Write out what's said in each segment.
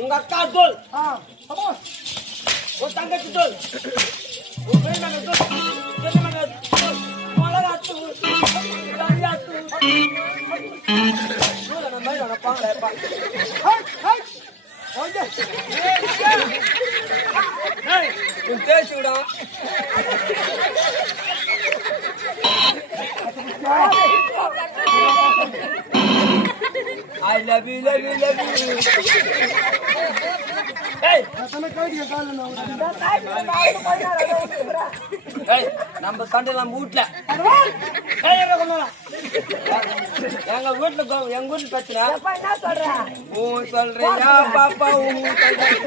உங்க அக்கா தோல் ஒரு தங்கச்சி தோல் தேய்ச்சி விடா I love you, love you, love you. Hey, hey, நம்ம சண்டைல மூட்ல. ஏய் எங்க கொண்டா? எங்க வீட்ல பிரச்சனை. அப்பா என்ன சொல்ற? ஓ சொல்றியா பாப்பா ஓ சொல்றேன்.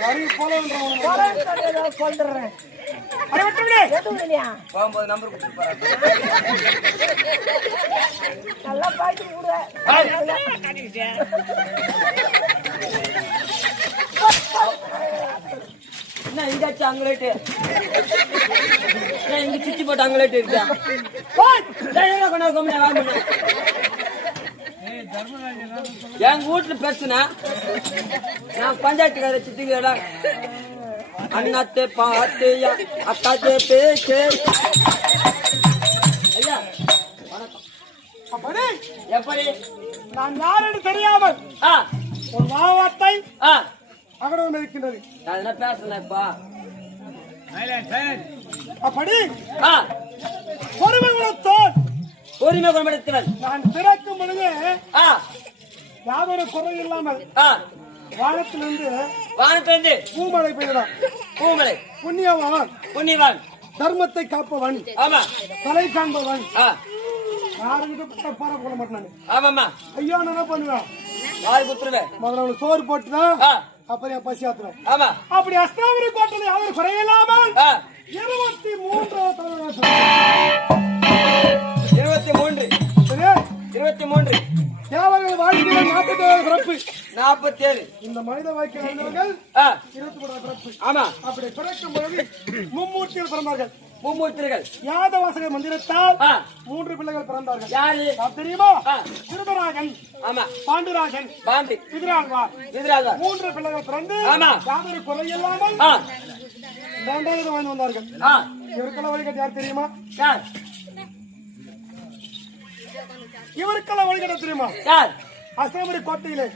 சரி போறேன் சொல்றேன். அரே விட்டுடே. எதுவுலையா? போம்போது நம்பர் கொடுத்து போறேன். நல்லா பாத்து குடு. என்ன இங்க சாங்கலேட் என்ன இங்க சிச்சி போட்டு அங்கலேட் இருக்கா போய் டேய் கொண்டா கொம்மே வாங்க ஏய் தர்மராஜ் எங்க வீட்ல பிரச்சனை நான் பஞ்சாயத்துக்கார சித்திங்கடா அண்ணாத்தே பாத்தியா அக்காத்தே பேச்சே ஐயா வணக்கம் அப்படி எப்படி நான் யாருன்னு தெரியாமல் ஒரு மாவத்தை அகடவும் இருக்கின்றது நான் என்ன பேசுனேப்பா அப்படி பொறுமை குணப்படுத்தவன் நான் பிறக்கும் பொழுது யாதொரு குறை இல்லாமல் வானத்திலிருந்து பூமழை பெய்யலாம் பூமழை புண்ணியவான் தர்மத்தை காப்பவன் ஆமா தலை காண்பவன் யாருக்கிட்ட பார போட மாட்டானு ஆமாமா ஐயோ நான் என்ன பண்ணுவேன் யாரு குத்துருவேன் முதல்ல சோறு போட்டுதான் அப்புறம் என் பசி ஆத்துவேன் ஆமா அப்படி அஸ்தாவரி கோட்டை யாரும் குறையில்லாமல் 23 தேவர்கள் வாழ்க்கையில் 47 பிறப்பு 47 இந்த மனித வாழ்க்கையில் வந்தவர்கள் 23 பிறப்பு ஆமா அப்படி பிறக்கும் பொழுது மும்மூர்த்திகள் பிறந்தார்கள் மும்மூர்த்திகள் யாதவாசகர் மந்திரத்தால் 3 பிள்ளைகள் பிறந்தார்கள் யாரு தெரியுமா திருதராஜன் ஆமா பாண்டுராஜன் பாண்டி விதிராழ்வார் 3 பிள்ளைகள் பிறந்து யாதொரு குறை இல்லாமல் 2வது வாழ்ந்து வந்தார்கள் இவருக்கெல்லாம் வழிகாட்டு யார் தெரியுமா யார் இவருக்கெல்லாம் வழிகாட்ட தெரியுமா யார் அஸ்தாமரி கோட்டையிலே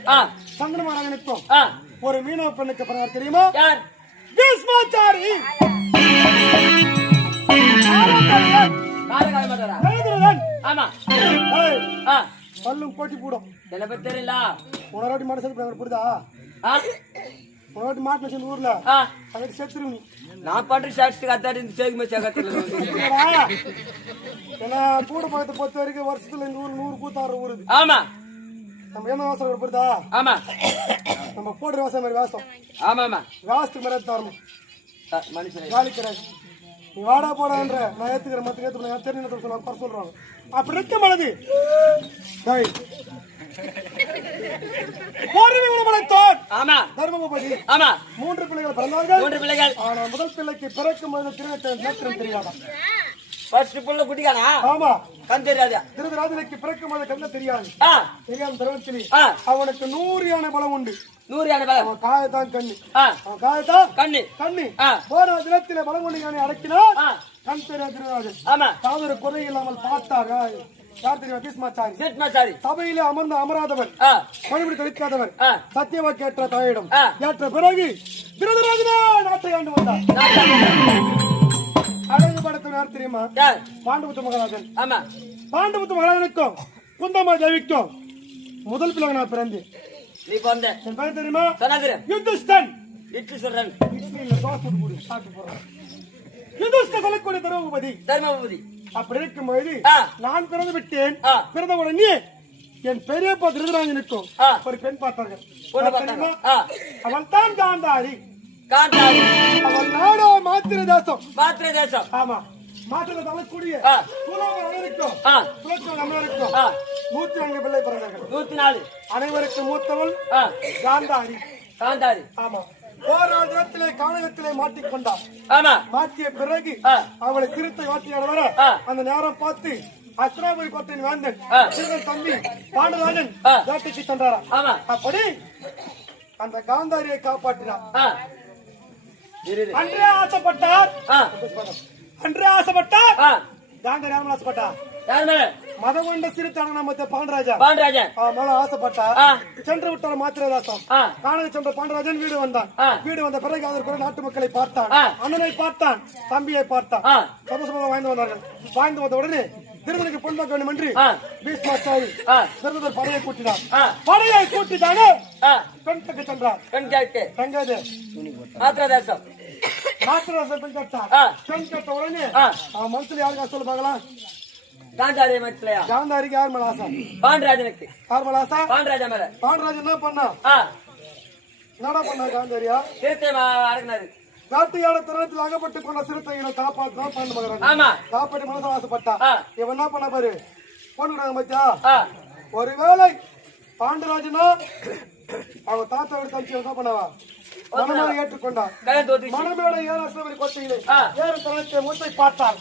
சங்கரமாக நிற்கும் ஒரு மீனவ பெண்ணுக்கு பிறகு தெரியுமா யார் பீஷ்மாச்சாரி பல்லும் போட்டி போடும் என்ன பத்தி தெரியல உணராட்டி மாட்டு சேர்த்து புரியுதா உணராட்டி மாட்டு சேர்ந்து ஊர்ல அதை சேர்த்துருவீங்க நான் பண்ற ஷாட்ஸ் கத்தாடி சேகுமே சேகத்துல ஏன்னா கூட பழத்தை பொறுத்த வரைக்கும் வருஷத்துல இந்த ஊர் 100 கூத்தாறு ஊருது ஆமா நம்ம என்ன வாசம் புரியுதா ஆமா நம்ம போடுற வாசம் மாதிரி வாசம் ஆமா ஆமா வாசத்துக்கு மேல தரணும் மனுஷன் காலிக்கிறாய் நீ வாடா போடான்ற நான் ஏத்துக்கிறேன் மத்த ஏத்துக்கிறேன் தெரிஞ்சு சொல்ல சொல்றாங்க அப்படி இருக்க மனது தர்மபதி மூன்று பிள்ளைகள் பிறந்தார்கள் ஆனால் முதல் பிள்ளைக்கு பிறக்கும் போது திருநத்திரம் தெரியாதான் திருதராஜனுக்கு பிறக்கும் போது கண்ண தெரியாது தெரியாத தருவத்திலே அவனுக்கு 100 யானை பலம் உண்டு 100 யானை பலம் காயத்தான் கண்ணு காயத்தான் கண்ணு கண்ணு போன தினத்திலே பலம் கொண்டு யானை அடக்கினார் கண் தெரியாத திருதராஜன் தாவர குறை இல்லாமல் பார்த்தார் சபையிலே அமர்ந்த அமராதவர் பணிபடி தெளிக்காதவர் சத்தியவாக்கு ஏற்ற தாயிடம் ஏற்ற பிறகு திருதராஜனா நாட்டை ஆண்டு வந்தார் அழகு படத்தினார் தெரியுமா பாண்டபுத்த மகாராஜன் பாண்டபுத்த மகாராஜனுக்கும் குந்தம்மா தேவிக்கும் முதல் பிள்ளை நான் பிறந்தேன் நீ பிறந்த என் பேர் தெரியுமா யுதிஷ்டன் சொல்லக்கூடிய தர்மபதி அப்படி இருக்கும்போது நான் பிறந்து விட்டேன் பிறந்த உடனே என் பெரியப்பா திருதராஜனுக்கும் ஒரு பெண் பார்த்தார்கள் அவள் தான் காந்தாரி அவள் நாடோ மாத்திர தேசம் ஆமா மாத்திர தவக்கூடிய 104 பிள்ளை பிறந்தார்கள் 104 அனைவருக்கும் மூத்தவள் காந்தாரி ஆமா போராட்டத்திலே கானகத்திலே மாட்டிக்கொண்டார் மாற்றிய பிறகு அவளை சிறுத்தை வாட்டியாட வர அந்த நேரம் பார்த்து அஸ்திராபுரி கோட்டையின் வேந்தன் சிறுவன் தம்பி பாண்டராஜன் வேட்டைக்கு சென்றாரா அப்படி அந்த காந்தாரியை காப்பாற்றினார் அன்றே ஆசைப்பட்டார் காந்தாரி யாரும் ஆசைப்பட்டார் மதம் கொண்ட சிறுத்தான நம்ம பாண்டராஜன் மேல ஆசைப்பட்டா சென்று விட்டார் மாத்திரதாசம் காணக சென்ற பாண்டராஜன் வீடு வந்தான் வீடு வந்த பிறகு அதற்கு நாட்டு மக்களை பார்த்தான் அண்ணனை பார்த்தான் தம்பியை பார்த்தான் சந்தோஷமாக வாழ்ந்து வந்தார்கள் வாழ்ந்து வந்த உடனே திருதனுக்கு பொன் பார்க்க வேண்டும் என்று பீஷ்மாச்சாரி திருதர் படையை கூட்டினார் படையை கூட்டிட்டாங்க பெண்களுக்கு சென்றார் தங்காது மாத்திரதாசம் பெண் கட்டார் பெண் கட்ட உடனே மனசுல யாருக்கா சொல்ல பார்க்கலாம் காந்தாரிக்கு யார் மேல ஆசை பாண்டராஜனுக்கு யார் மேல ஆசை பாண்டராஜன் என்ன பண்ணா என்னடா பண்ணா காந்தாரியா சிறுத்தை அடங்கினாரு காட்டியான தருணத்தில் அகப்பட்டு கொண்ட சிறுத்தைகளை காப்பாற்ற பாண்டு மகன் காப்பாற்றி மனசு ஆசைப்பட்டா இவன் என்ன பண்ண பாரு பொண்ணு மச்சா ஒருவேளை பாண்டராஜனா அவங்க தாத்தா வீடு தச்சு என்ன பண்ணவா மனமேல ஏற்றுக்கொண்டார் மனமேல ஏறாசபரி கோட்டையிலே ஏற தருணத்தை மூச்சை பார்த்தார்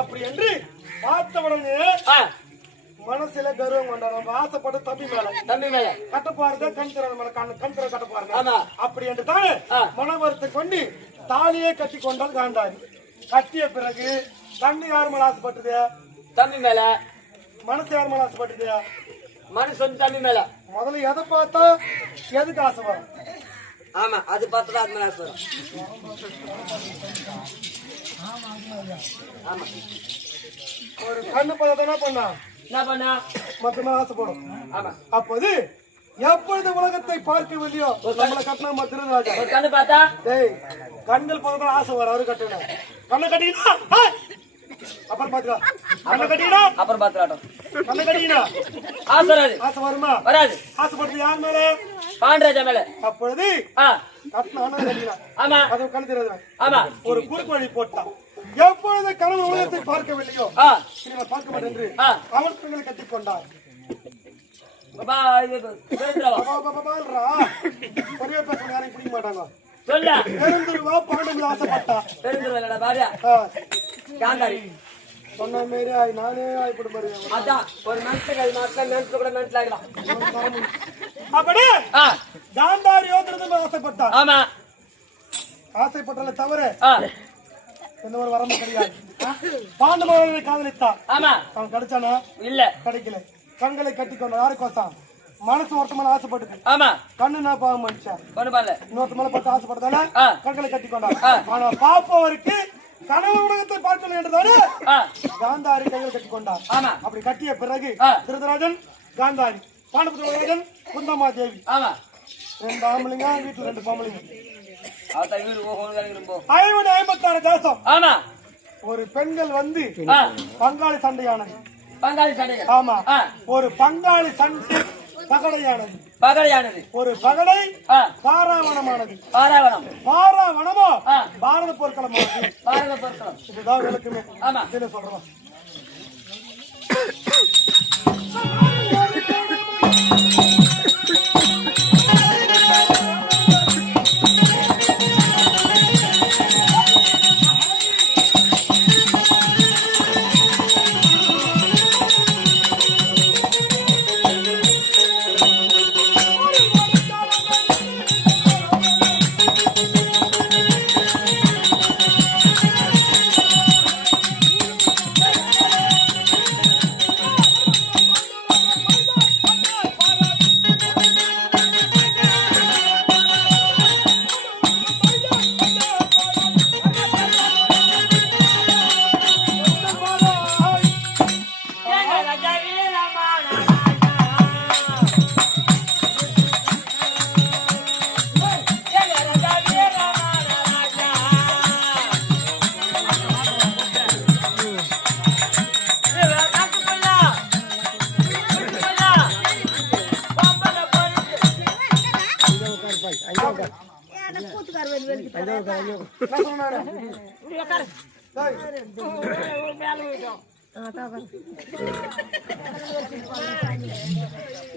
அப்படி என்று பார்த்தவுடனே மனசுல கர்வம் கொண்டார் நம்ம ஆசைப்பட்டு தம்பி மேல கட்ட போறது கண் திற மேல கண் திற கட்ட போறது அப்படி என்று தானே மனவரத்தை கொண்டு தாலியே கட்டி கொண்டால் காந்தாரி கட்டிய பிறகு கண்ணு யார் மேல ஆசைப்பட்டது தம்பி மேல மனசு யார் மேல ஆசைப்பட்டது மனசு வந்து தம்பி மேல முதல்ல எதை பார்த்தா எதுக்கு ஆசை வரும் ஆமா அது பார்த்தா அது மேல ஆசை வரும் ஒரு கண்ணு பார்த்தா என்ன பண்ணா மொத்தமா ஆசைப்படும் அப்போது எப்பொழுது உலகத்தை பார்க்கவில்லையோ நம்மளை கட்டினா திருதராஜா கண்ணு பார்த்தா கண்கள் பார்த்தா ஆசை வர அவரு கட்டண கண்ணை கட்டினா அப்புறம் பாத்துக்கலாம் கண்ணை கட்டினா அப்புறம் பாத்துக்கலாம் கண்ணை கட்டினா ஆசை வருமா வராது ஆசைப்படுறது யார் மேல பாண்டராஜா மேல அப்பொழுது கட்டினா கண்ணு தெரியாது ஒரு குறுக்கு வழி போட்டான் எப்பொழுது கணவன் உலகத்தை பார்க்கவில்லையோ பார்க்க மாட்டேன் என்று அவன் பெண்களை கட்டிக் கொண்டார் ஒரே பேச யாரையும் பிடிக்க மாட்டாங்க பெருந்துருவா பாண்டவர்கள் ஆசைப்பட்டா சொன்ன மாரி நானே ஆய்ப்பட மாதிரி ஒரு மனுஷன் கூட மனசில் அப்படி காந்தாரியோ திரும்ப ஆசைப்பட்டா ஆமா ஆசைப்பட்டால தவிர எந்த ஒரு வரம்பு கிடையாது பாண்டவர்களை காதலித்தான் அவன் கிடைச்சானா இல்ல கிடைக்கல கண்களை கட்டிக்கொண்ட யாருக்கோசம் மனசு ஒருத்த மேல ஆசைப்பட்டு கண்ணு நான் பாவம் மனுஷன் இன்னொருத்த மேல பார்த்து ஆசைப்பட்டதால கண்களை கட்டிக்கொண்டான் ஆனா பாப்பவருக்கு கனவு உலகத்தை பார்க்கல என்றதானே காந்தாரி கைகளை கட்டிக்கொண்டான் அப்படி கட்டிய பிறகு திருதராஜன் காந்தாரி பாண்டபுத்திரன் குந்தம்மா தேவி 2 ஆம்பளைங்க வீட்டுல 2 பொம்பளைங்க 56 தேசம் ஒரு பெண்கள் வந்து பங்காளி சண்டையானது பங்காளி சண்டை ஆமா ஒரு பங்காளி சண்டை பகடையானது. பகடையானது. ஒரு பகடை ஆ, பாராவணமானது. பாராவணம். பாராவணமோ ஆ, பாரத போர்க்களமானது. பாரத பொருட்களும். இதுதான் விளக்குமே. ஆமா. என்ன சொல்றோம்?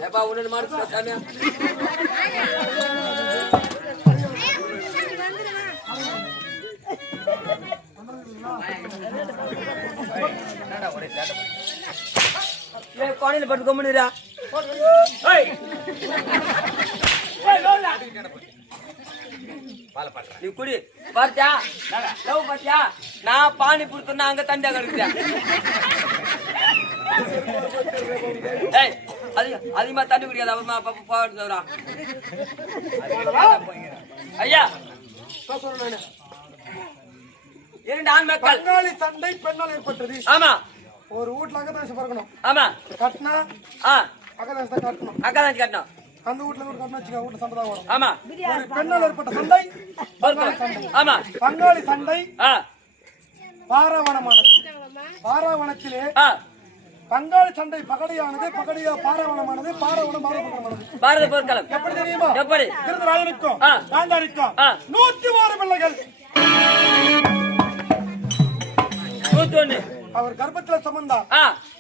ஏப்பா உன்னை மாடு சாமி. கோணில பட்டு கொம்புனுரா. நீ குடி பாத்தியா பாத்தியா நான் பானி புடுத்தா அங்க தண்டியா கிடக்குறேன். அதிகமா தண்ணி குடிக்காது. அப்புறமா ஐயா இரண்டு ஆண் மக்கள் பங்காளி சண்டை பெண்ணால் ஏற்பட்டது. ஆமா. ஒரு வீட்டுல அக்கதாசி பறக்கணும். ஆமா. கட்டினா அக்கதாசி தான் கட்டணும். அக்கதாசி கட்டணும். அந்த வீட்டுல கூட கட்டணும் வச்சுக்க, வீட்டுல சண்டை தான் வரும். ஆமா. ஒரு பெண்ணால் ஏற்பட்ட சண்டை பங்காளி சண்டை. ஆமா. பங்காளி சண்டை பாராவணமானது. பாராவணத்திலே பங்காளி சண்டை பகடையானது. பகடையா பாராவணமானது. பாராவணம் பாரதமானது. பாரத போர்க்களம். எப்படி தெரியுமா? எப்படி? திருதராஜனுக்கும் காந்தாரிக்கும் 101 பிள்ளைகள். 101. அவர் கர்ப்பத்துல சம்பந்தா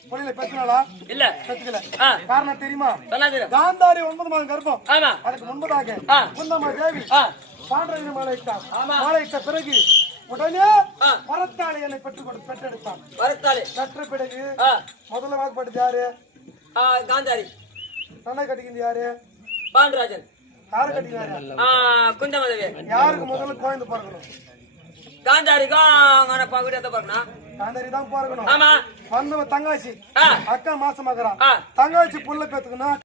பொழில பெற்றினாளா? இல்ல பெற்றுக்கல. காரணம் தெரியுமா? காந்தாரி 9 மாதம் கர்ப்பம். ஆமா. அதுக்கு முன்பதாக குந்தம்மா தேவி பாண்டரங்க மாலையிட்டார். மாலையிட்ட பிறகு உடனே வரத்தாளி என்னை பெற்றெடுத்தான். வரத்தாளி பெற்ற பிறகு முதல்ல வாக்குப்பட்டது யாரு? காந்தாரி. தன்னை கட்டிக்கிது யாரு? பாண்டராஜன். யாரு கட்டிக்கிறாரு? குந்தமதேவி. யாருக்கு முதல்ல குழந்தை பிறக்கணும்? காந்தாரிக்கும் பகுதியத்தை பிறக்கணும். காந்தாரி தான் பிறக்கணும். ஆமா. வந்தவ தங்காச்சி அக்கா மாசமாக்குறான். தங்காச்சி புள்ள பெத்துக்கணும்.